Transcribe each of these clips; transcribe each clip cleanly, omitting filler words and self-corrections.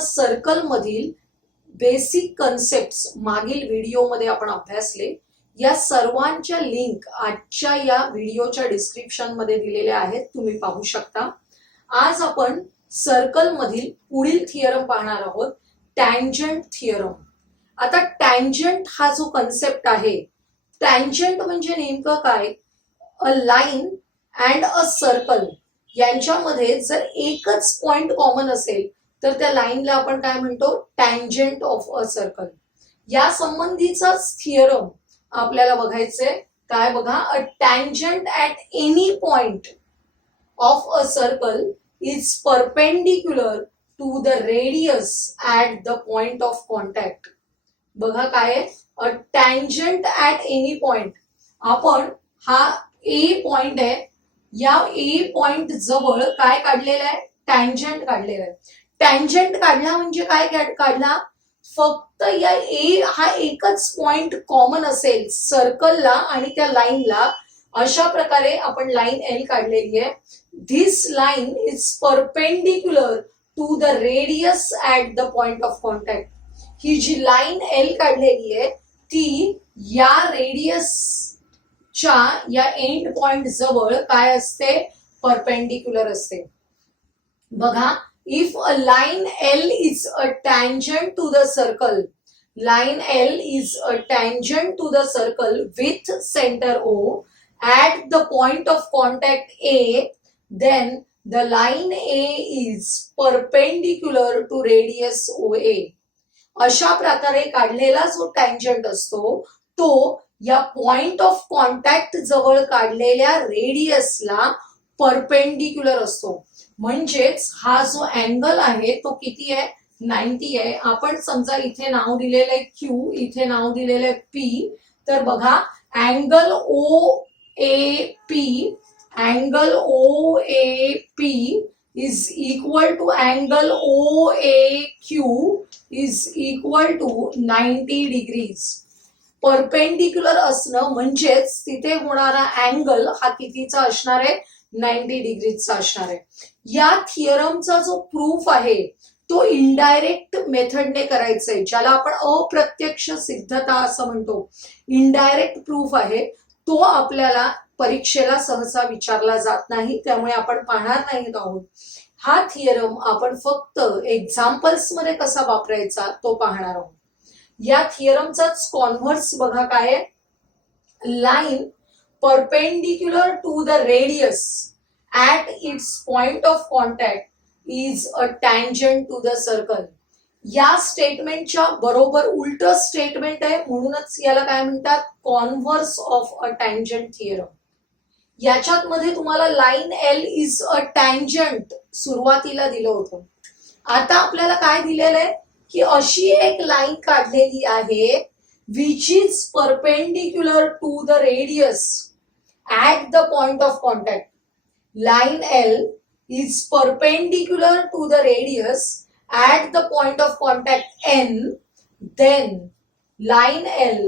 Circle मधील basic concepts मागील व्हिडिओमध्ये आपण अभ्यासले. या सर्वांच्या लिंक आजच्या या व्हिडिओच्या डिस्क्रिप्शन मध्ये दिलेल्या आहेत, तुम्ही पाहू शकता. आज आपण सर्कल मधील पुढील थिअरम पाहणार आहोत, टँजंट थिअरम. आता टँजंट हा जो कन्सेप्ट आहे, टँजंट म्हणजे नेमकं काय? अ लाईन अँड अ सर्कल यांच्यामध्ये जर एकच पॉइंट कॉमन असेल तर त्या लाईनला आपण काय म्हणतो? Tangent of a circle. या संबंधीचा थिअरम आपल्याला बघायचंय. काय बघा, a tangent at any point of a circle is perpendicular to the radius at the point of contact. बघा काय आहे, a tangent at any point. आपण हा ए पॉइंट आहे, या ए पॉइंट जवळ काय काढलेलं आहे? टँजंट काढलेला आहे. टँजंट काढला म्हणजे काय काढला? फक्त या ए हा एकच पॉइंट कॉमन असेल सर्कलला आणि त्या लाईनला. अशा प्रकारे आपण लाईन एल काढलेली आहे. This line is perpendicular to the radius at the point of contact. ही जी लाईन एल काढलेली आहे ती या रेडियसच्या या एंड पॉइंट जवळ काय असते? परपेंडिक्युलर असते. बघा, if a line L is a tangent to the circle, line L is a tangent to the circle with center O at the point of contact A, then the line A is perpendicular to radius OA. अशा प्रकारे काढलेला जो tangent असतो तो या point of contact जवळ काढलेल्या रेडियसला perpendicular असतो. म्हणजेच हा जो अँगल आहे तो किती आहे? 90 आहे. आपण समजा इथे नाव दिलेलं आहे क्यू, इथे नाव दिलेलं आहे पी. तर बघा, angle O A P, angle O A P is equal to angle O A Q is equal to 90 degrees. Perpendicular असणं म्हणजेच तिथे होणारा अँगल हा कितीचा असणार आहे? 90 डिग्रीचा असणार आहे. या थिअरमचा जो प्रूफ आहे तो इनडायरेक्ट मेथडने करायचा आहे, ज्याला आपण अप्रत्यक्ष सिद्धता असं म्हणतो. इनडायरेक्ट प्रूफ आहे तो आपल्याला परीक्षेला सहसा विचारला जात नाही, त्यामुळे आपण पाहणार नाही आहोत. हा थिअरम आपण फक्त एक्झाम्पल्स मध्ये कसा वापरायचा तो पाहणार आहोत. या थिअरमचाच कॉन्व्हर्स बघा काय आहे. Line perpendicular to the radius at its point of contact is a tangent to the circle. या स्टेटमेंटच्या बरोबर उलट स्टेटमेंट आहे, म्हणूनच याला काय म्हणतात? Converse of a tangent theorem. याच्यात मध्ये तुम्हाला line L is a tangent सुरुवातीला दिलं होतं. आता आपल्याला काय दिलेलं आहे की अशी एक लाईन काढलेली आहे which is perpendicular to the radius at the point of contact. Line L is perpendicular to the radius at the point of contact N, then line L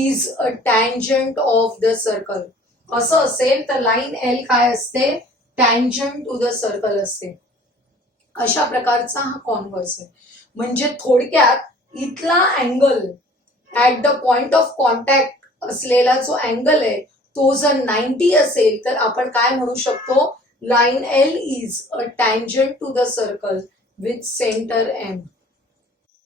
is a tangent of the circle. असं असेल तर line L काय असते? Tangent to the circle असते. अशा प्रकारचा हा converse आहे. म्हणजे थोडक्यात इथला angle at the point of contact असलेला जो अँगल आहे तो जर 90 असेल तर आपण काय म्हणू शकतो? Line L is a tangent to the circle with centre M.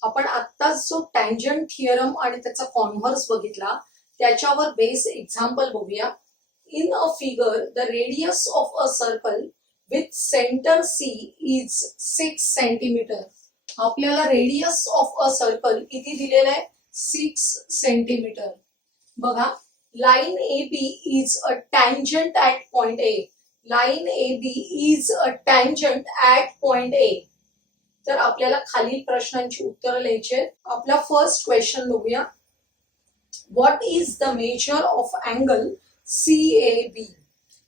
आपण आत्ताच जो टँजंट थिअरम आणि त्याचा कॉन्व्हर्स बघितला त्याच्यावर बेस एक्झाम्पल बघूया. In a figure the radius of a circle with centre C is 6 centimetre. आपल्याला रेडियस ऑफ अ सर्कल किती दिलेलं आहे? 6 सेंटीमीटर. बघा, line AB is a tangent at point A. Line AB is a tangent at point A. तर आपल्याला खालील प्रश्नांची उत्तरं लिहायची. आपला फर्स्ट क्वेश्चन बघूया. What is the measure of angle CAB?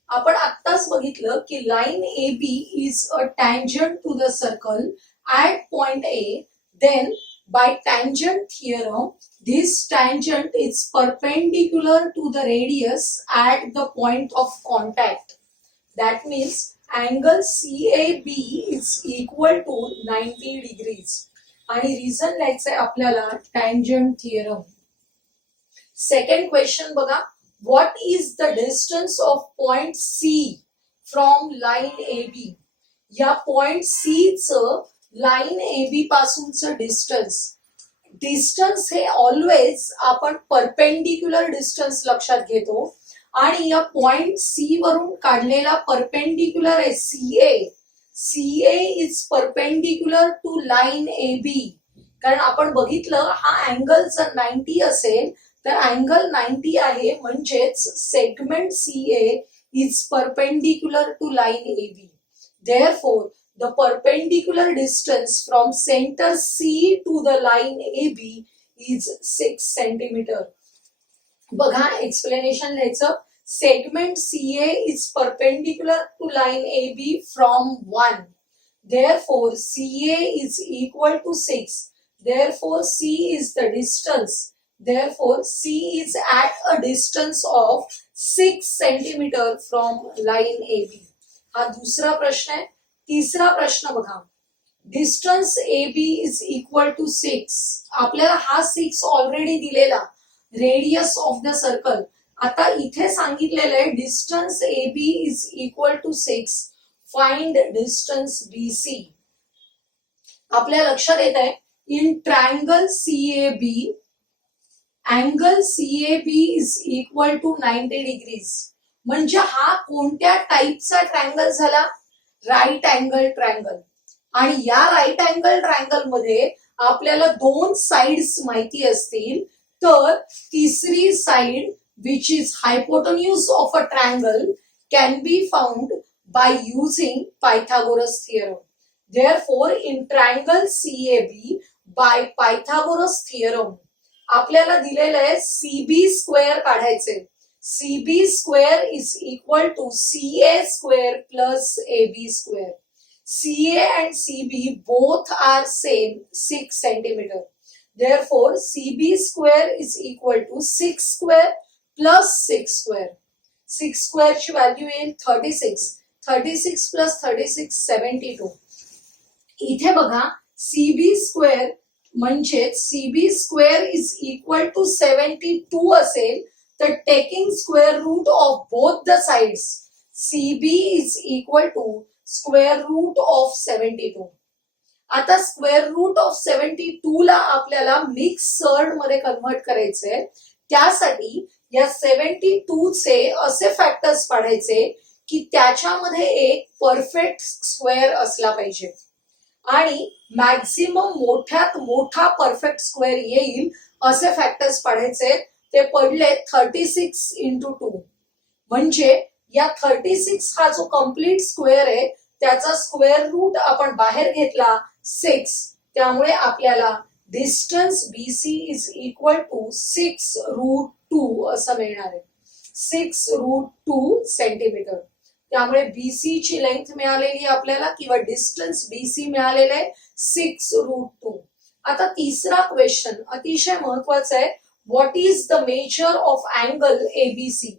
आपण आत्ताच बघितलं की line AB is a tangent to the circle at point A. Then by tangent theorem, this tangent is perpendicular to the radius at the point of contact. That means angle CAB is equal to 90 degrees. आणि reason लिहायचंय आपल्याला tangent theorem. Second question बघा, what is the distance of point C from line A B. या point C च line A B पासूनचं distance. Distance हे always आपण perpendicular distance लक्षात घेतो आणि या पॉइंट सी वरून काढलेला परपेंडिक्युलर आहे CA. CA is perpendicular to line A B. कारण आपण बघितलं हा अँगल जर 90 असेल तर अँगल 90 आहे, म्हणजेच segment CA is perpendicular to line A B. Therefore, the perpendicular distance from center C to the line AB is 6 centimeter. बघा एक्सप्लेनेशन लिहायचं. Segment CA is perpendicular to line AB from 1. Therefore, CA is equal to 6. Therefore, C is the distance. Therefore, C is at a distance of 6 centimeter from line AB. हा दुसरा प्रश्न आहे. तिसरा प्रश्न बघा, distance A B is equal to 6. आपल्याला हा 6 already दिलेला, रेडियस ऑफ द सर्कल. आता इथे सांगितलेलं आहे distance A B is equal to 6. Find distance B C. आपल्या लक्षात येत आहे in triangle C A B, angle C A B is equal to 90 degrees. म्हणजे हा कोणत्या टाईपचा ट्रायंगल झाला? Right angle triangle. आणि या राईट अँगल ट्रायंगल मध्ये आपल्याला दोन साइड्स माहिती असतील, तर तिसरी side which is hypotenuse of a triangle can be found by using Pythagoras theorem. Therefore in triangle CAB by Pythagoras theorem आपल्याला दिलेलं आहे सीबी स्क्वेअर काढायचे. CB square is equal to CA square plus AB square. CA and CB both are same 6 centimeter. Therefore, CB square is equal to 6 square plus 6 square. 6 square ची value येईल 36. 36 plus 36 72. इथे बघा CB square म्हणजे CB square is equal to 72 असेल, तर taking square root of both the sides CB is equal to square root of 72. आता square root of 72 ला आपल्याला मिक्सड मध्ये कन्व्हर्ट करायचंय. त्यासाठी या 72 चे असे फॅक्टर्स पाडायचे की त्याच्यामध्ये एक परफेक्ट स्क्वेअर असला पाहिजे आणि मॅक्झिमम मोठ्यात मोठा परफेक्ट स्क्वेअर येईल असे फॅक्टर्स पाडायचे. ते पडले 36 इंटू 2. म्हणजे या 36 हा जो कम्प्लीट स्क्वेअर आहे त्याचा स्क्वेअर रूट आपण बाहेर घेतला 6. त्यामुळे आपल्याला distance BC is equal to 6 root 2 असं मिळणार आहे. 6 रूट 2 सेंटीमीटर. त्यामुळे BC ची लेंथ मिळालेली आपल्याला किंवा डिस्टन्स BC मिळालेलं आहे 6 रूट 2. आता तिसरा क्वेश्चन अतिशय महत्वाचा आहे. What is the measure of angle ABC.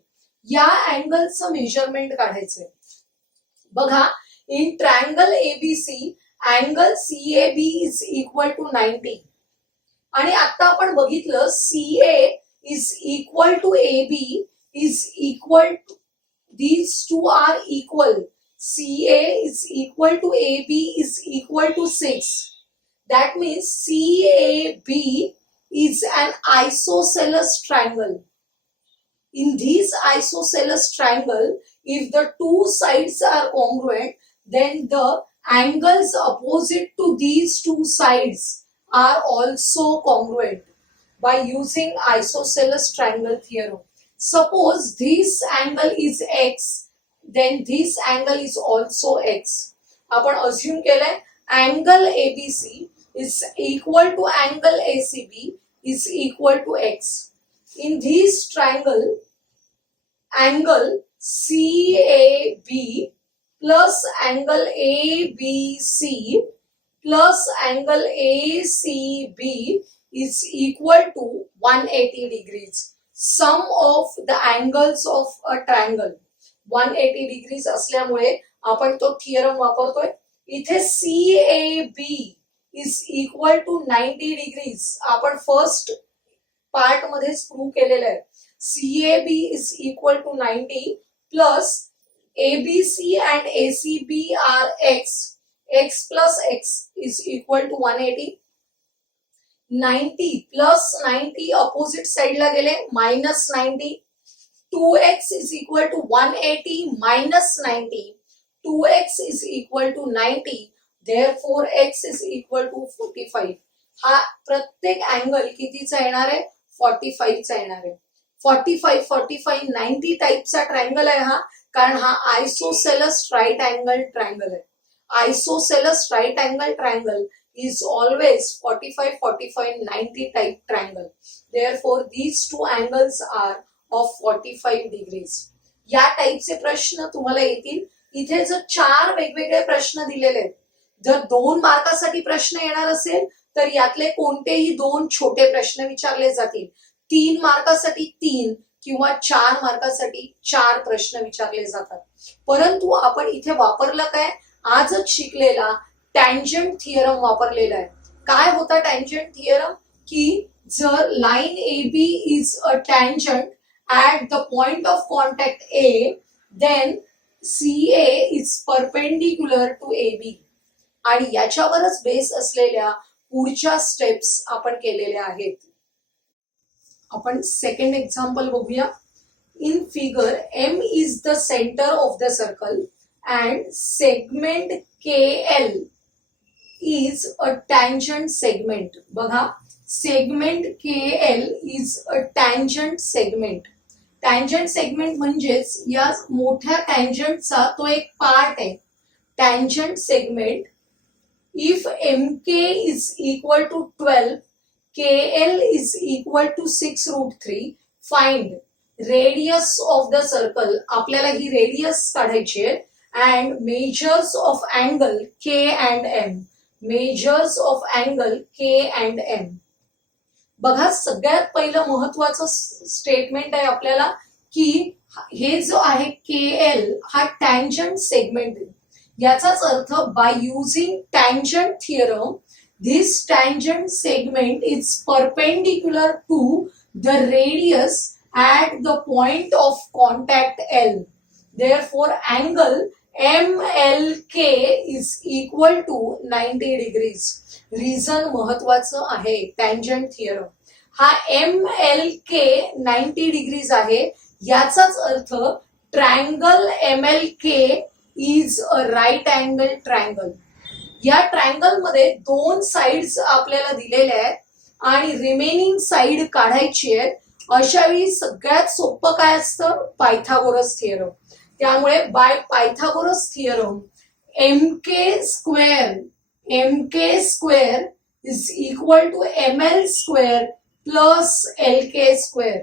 या अँगलचं मेजरमेंट काढायचंय. बघा in triangle ABC angle CAB is equal to 90. आणि आता आपण बघितलं CA is equal to AB is equal to, these two are equal. CA is equal to AB is equal to 6. That means CAB is an isosceles triangle. In this isosceles triangle, if the two sides are congruent, then the angles opposite to these two sides are also congruent by using isosceles triangle theorem. Suppose this angle is x, then this angle is also x. आपण assume केलंय angle ABC is equal to angle ACB is equal to x. In this triangle, angle CAB plus angle ABC plus angle ACB is equal to 180 degrees. Sum of the angles of a triangle 180 degrees असल्यामुळे आपण तो theorem वापरतोय. इथे CAB is equal to 90 degrees आपण first part मध्येच prove केलेलं आहे. CAB is equal to 90 plus ABC and ACB are x plus x is equal to 180. 90 plus 90 opposite side ला गेले minus 90. 2x is equal to 180 minus 90. 2x is equal to 90. Therefore x is equal to 45. हा प्रत्येक angle कितीचा येणार आहे? 45 चा येणार आहे. 45 45 90 टाइपचा ट्रायंगल आहे हा, कारण हा आयसोसेलस राइट अँगल ट्रायंगल आहे. Isosceles right angle triangle is always 45 45 90 type triangle. Therefore these two angles are of 45 degrees. या टाइपचे प्रश्न तुम्हाला येतील. इथे जर 4 वेगवेगळे प्रश्न दिलेले आहेत, जर 2 मार्कासाठी प्रश्न येणार असेल तर यातले कोणतेही 2 छोटे प्रश्न विचारले जातील. 3 मार्कासाठी 3 किंवा 4 मार्कासाठी 4 प्रश्न विचारले जातात. परंतु आपण इथे वापरलं काय? आजच शिकलेला टँजंट थिअरम वापरलेला आहे. काय होता टँजंट थिअरम? की जर line AB is a tangent at the point of contact A, then CA is perpendicular to AB. आणि याच्यावरच बेस असलेल्या पुढच्या स्टेप्स आपण केलेल्या आहेत. आपण सेकंड एक्झाम्पल बघूया. In figure M is the centre of the circle and segment KL is a tangent segment. बघा, segment KL is a tangent segment. Tangent segment म्हणजेच या मोठ्या टँजंटचा तो एक पार्ट आहे. Tangent segment if MK is equal to 12, KL is equal to 6√3, find radius of the circle. आपल्याला ही radius काढायची आहे. and measures of angle K and M. Measures of angle K and M. बघा, सगळ्यात पहिलं महत्वाचं statement आहे आपल्याला की हे जो आहे KL हा टँजंट सेगमेंट आहे. याचाच अर्थ by using tangent theorem this tangent segment is perpendicular to the radius at the point of contact L. Therefore angle MLK is equal to 90 degrees. Reason महत्वाचं आहे टँजंट थिअरम. हा MLK 90 degrees आहे. याचाच अर्थ triangle MLK is a right angle triangle. या triangle मध्ये 2 sides आपल्याला दिलेल्या आहेत आणि रिमेनिंग साइड काढायची आहे. अशा वेळी सगळ्यात सोपं काय असतं? Pythagoras theorem. त्यामुळे by Pythagoras theorem MK square is equal to ML square plus LK square.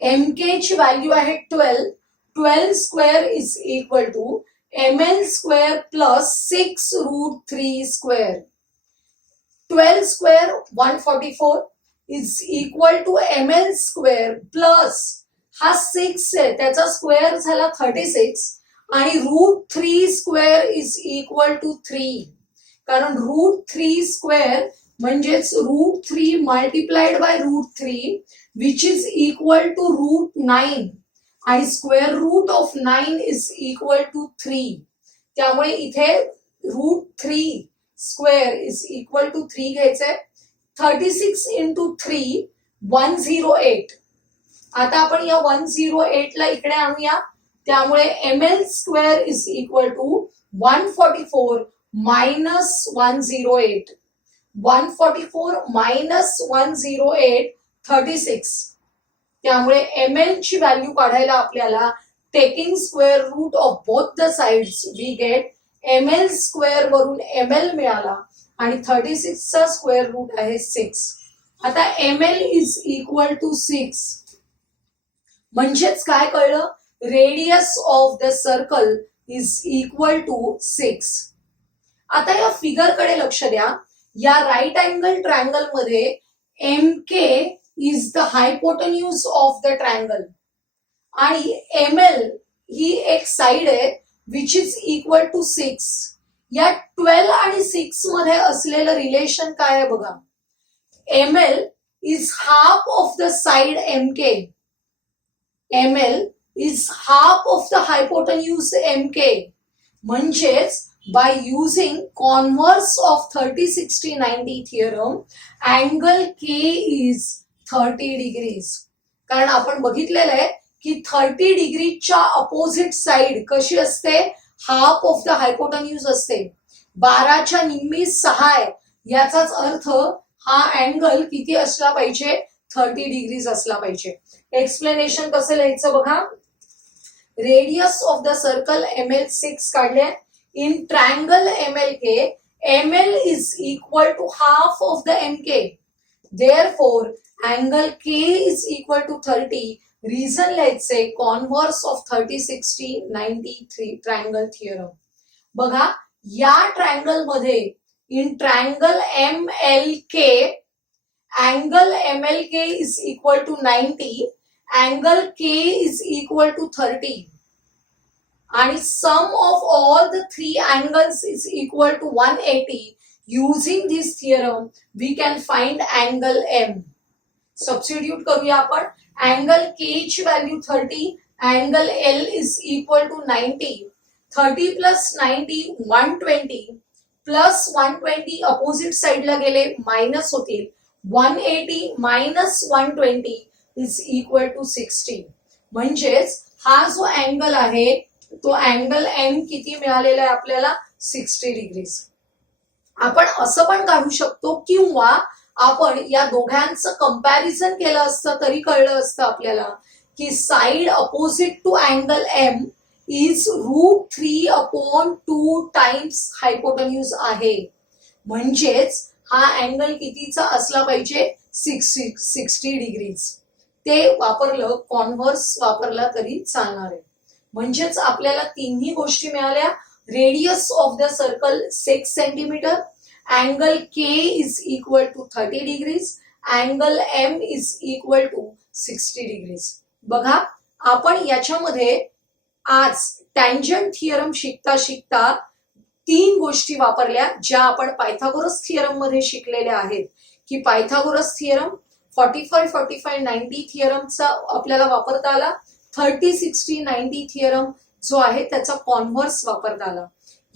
MK ची व्हॅल्यू आहे 12. 12 square is equal to ML square plus 6√3 square. 12 square 144 is equal to ML square plus हा 6 आहे त्याचा square झाला 36 आणि √3 square is equal to 3. कारण √3 square म्हणजेच √3 multiplied by √3 which is equal to √9 आणि square root of 9 is equal to 3. त्यामुळे इथे √3 स्क्वेअर इज इक्वल टू 3 घ्यायचंय. 36 इंटू 3 108. आता आपण या 108 ला इकडे आणूया. त्यामुळे ML square is equal to 144 minus 108. 144 minus 108 36. त्यामुळे ML ची व्हॅल्यू काढायला आपल्याला taking square root of both the sides we get ML square वरून ML मिळाला आणि 36 चा स्क्वेअर रूट आहे 6. आता ML इज इक्वल टू 6 म्हणजेच काय कळलं? Radius of the circle is equal to 6. आता या फिगर कडे लक्ष द्या. या राईट अँगल ट्रायंगल मध्ये MK is the hypotenuse of the triangle आणि ML ही एक साइड आहे विच इज इक्वल टू 6. या 12 आणि 6 मध्ये असलेलं रिलेशन काय आहे बघा. ml is half of the side mk. ml is half of the hypotenuse mk. म्हणजेच by using converse of 30-60-90 theorem, angle k is 30 degrees. कारण आपण बघितलेलं आहे की 30 डिग्रीच्या अपोजिट साइड कशी असते, हाफ ऑफ द हायपोटेन्यूज असते. 12च्या निम्मी 6 आहे, याचाच अर्थ हा अँगल किती असला पाहिजे, 30 डिग्रीज असला पाहिजे. एक्सप्लेनेशन कसं लिहायचं बघा. Radius of the circle ml 6 काढले. In triangle MLK, ml is equal to half of the mk. Therefore, angle k is equal to 30. Reason लिहायचे कॉन्व्हर्स ऑफ 30-60-90 ट्रायंगल थिअरम. बघा या ट्रायंगल मध्ये in triangle MLK, angle MLK is equal to 90, angle K is equal to 30, आणि sum of all the three angles is equal to 180. Using this theorem we can find angle M. Substitute करूया आपण. Angle K ची व्हॅल्यू 30, angle L is equal to 90. 30 plus 90 120, plus 120 opposite साइडला गेले minus होतील. 180 minus 120 is equal to 60. म्हणजेच हा जो अँगल आहे तो अँगल M किती मिळालेला आहे आपल्याला, 60 डिग्रीज. आपण असं पण काढू शकतो किंवा आपण या दोघांचं कंपॅरिझन केलं असतं तरी कळलं असतं आपल्याला की side opposite to angle M is √3/2 times hypotenuse आहे. म्हणजेच हा अँगल कितीचा असला पाहिजे, 60 डिग्रीज. ते वापरलं, कॉन्व्हर्स वापरला तरी चालणार आहे. म्हणजेच आपल्याला तिन्ही गोष्टी मिळाल्या. Radius of the circle 6 centimetre, angle K is equal to 30 degrees, angle M is equal to 60 degrees. बघा आपण याच्यामध्ये आज टँजंट थिअरम शिकता शिकता 3 गोष्टी वापरल्या ज्या आपण पायथागोरस थिअरम मध्ये शिकलेल्या आहेत. की पायथागोरस थिअरम, 45-45-90 थिअरमचा आपल्याला वापरता आला. 30-60-90 थिअरम जो आहे त्याचा कॉन्व्हर्स वापरता आला.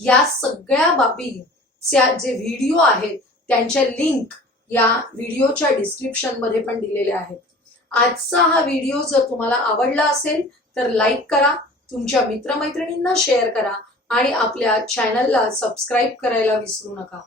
या सगळ्या बाबी जे व्हिडिओ आहेत त्यांच्या लिंक या व्हिडिओच्या डिस्क्रिप्शन मध्ये पण दिलेल्या आहेत. आजचा हा व्हिडिओ जर तुम्हाला आवडला असेल तर लाईक करा, तुमच्या मित्रमैत्रिणींना शेअर करा आणि आपल्या चॅनलला सबस्क्राईब करायला विसरू नका.